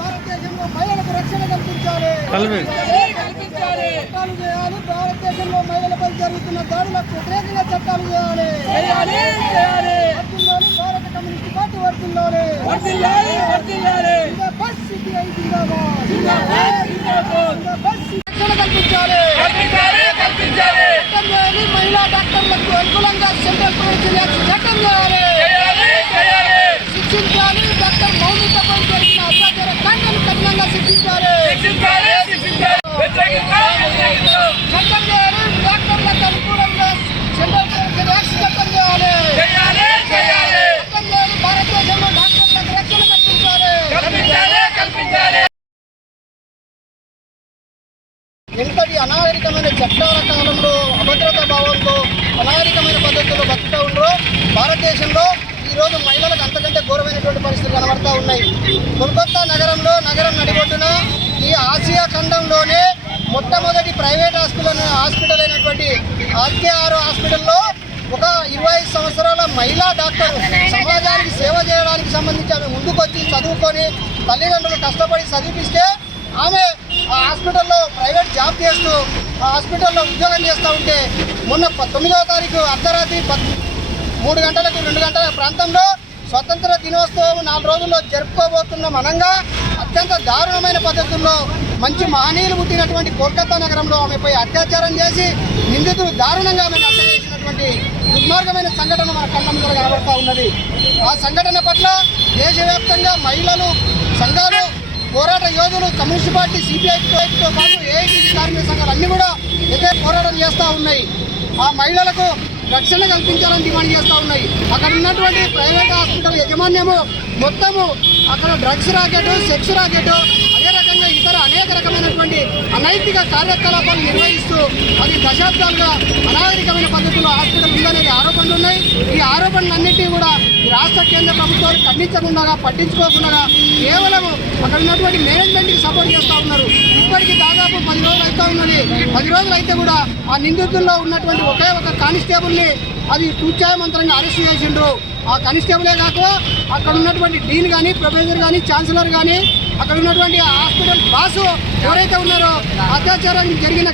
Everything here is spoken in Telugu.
భారతదేశంలో మహిళలకు రక్షణ కల్పించాలి. చట్టాలు చేయాలి. భారతదేశంలో మహిళలపై జరుగుతున్న దాడులకు వ్యతిరేకంగా చట్టాలు చేయాలి. భారత కమ్యూనిస్ట్ పార్టీ వర్తిల్లాలి. రక్షణ కల్పించాలి. చట్టం చేయాలి. మహిళా డాక్టర్లకు అనుకూలంగా సెంట్రల్ ప్రొటెక్షన్ యాక్ట్ చట్టం చేయాలి. శిక్షించాలి. డాక్టర్ మౌనికపై జరిగిన అత్యాచార కాండను కఠినంగా శిక్షించాలి. చట్టం చేయాలి. డాక్టర్లకు అనుకూలంగా సెంట్రల్ ప్రొటెక్షన్ యాక్ట్ చట్టం చేయాలి. చట్టం చేయాలి. భారతదేశంలో డాక్టర్లకు రక్షణ కల్పించాలి. ఎంతటి అనాగరికమైన చట్టాల కాలంలో అభద్రతా భావంతో అనాగరికమైన పద్ధతుల్లో బతుకుతూ ఉండరో భారతదేశంలో ఈరోజు మహిళలకు అంతకంటే ఘోరమైనటువంటి పరిస్థితులు కనబడతా ఉన్నాయి. కోల్కతా నగరంలో నగరం నడిబొడ్డున ఈ ఆసియా ఖండంలోనే మొట్టమొదటి ప్రైవేట్ హాస్పిటల్ అయినటువంటి ఆర్కేఆర్ హాస్పిటల్లో ఒక 25 సంవత్సరాల మహిళా డాక్టర్ సమాజానికి సేవ చేయడానికి సంబంధించి ఆమె ముందుకొచ్చి చదువుకొని తల్లిదండ్రులు కష్టపడి చదివిస్తే ఆమె ఆ హాస్పిటల్లో ప్రైవేట్ జాబ్ చేస్తూ ఆ హాస్పిటల్లో ఉద్యోగం చేస్తూ ఉంటే మొన్న 9వ తారీఖు అర్ధరాత్రి 3 గంటలకు 2 గంటల ప్రాంతంలో స్వతంత్ర దినోత్సవం 4 రోజుల్లో జరుపుకోబోతున్నాం అనంగా అత్యంత దారుణమైన పద్ధతుల్లో మంచి మహనీయులు పుట్టినటువంటి కోల్కతా నగరంలో ఆమెపై అత్యాచారం చేసి నిందితులు దారుణంగా ఆమెను హత్య చేసినటువంటి దుర్మార్గమైన సంఘటన మన కళ్ళ ముందర కనబడతా ఉన్నది. ఆ సంఘటన పట్ల దేశవ్యాప్తంగా మహిళలు సంఘాలు పోరాట యోధులు కమ్యూనిస్ట్ పార్టీ సిపిఐతో పాటు ఏఐటీసీ కార్మిక సంఘాలు అన్నీ కూడా ఇదే పోరాటం చేస్తూ ఉన్నాయి. ఆ మహిళలకు రక్షణ కల్పించాలని డిమాండ్ చేస్తూ ఉన్నాయి. అక్కడ ఉన్నటువంటి ప్రైవేట్ హాస్పిటల్ యజమాన్యము మొత్తము అక్కడ డ్రగ్స్ రాకెట్, సెక్స్ రాకెట్, అదే రకంగా ఇతర అనేక రకమైనటువంటి అనైతిక కార్యకలాపాలు నిర్వహిస్తూ అది దశాబ్దాలుగా అనాగరికమైన పద్ధతుల్లో హాస్పిటల్ ఉందనేది ఆరోపణలు ఉన్నాయి. ఈ ఆరోపణలన్నింటినీ కూడా ఈ రాష్ట్ర కేంద్ర ప్రభుత్వాలు ఖండించకుండా పట్టించుకోకుండా కేవలం అక్కడ ఉన్నటువంటి మేనేజ్మెంట్కి సపోర్ట్ చేస్తూ ఉన్నారు. ఇప్పటికీ దాదాపు 10 రోజులు అవుతూ ఉన్నది. 10 రోజులు అయితే కూడా ఆ నిందితుల్లో ఉన్నటువంటి ఒకే ఒక కానిస్టేబుల్ని అది తూచాయమంతరంగా అరెస్ట్ చేసిండ్రు. ఆ కానిస్టేబులే కాక అక్కడ ఉన్నటువంటి డీన్ కానీ, ప్రొఫెసర్ కానీ, ఛాన్సలర్ కానీ, అక్కడ ఉన్నటువంటి హాస్పిటల్ బాసు ఎవరైతే ఉన్నారో అత్యాచారం జరిగిన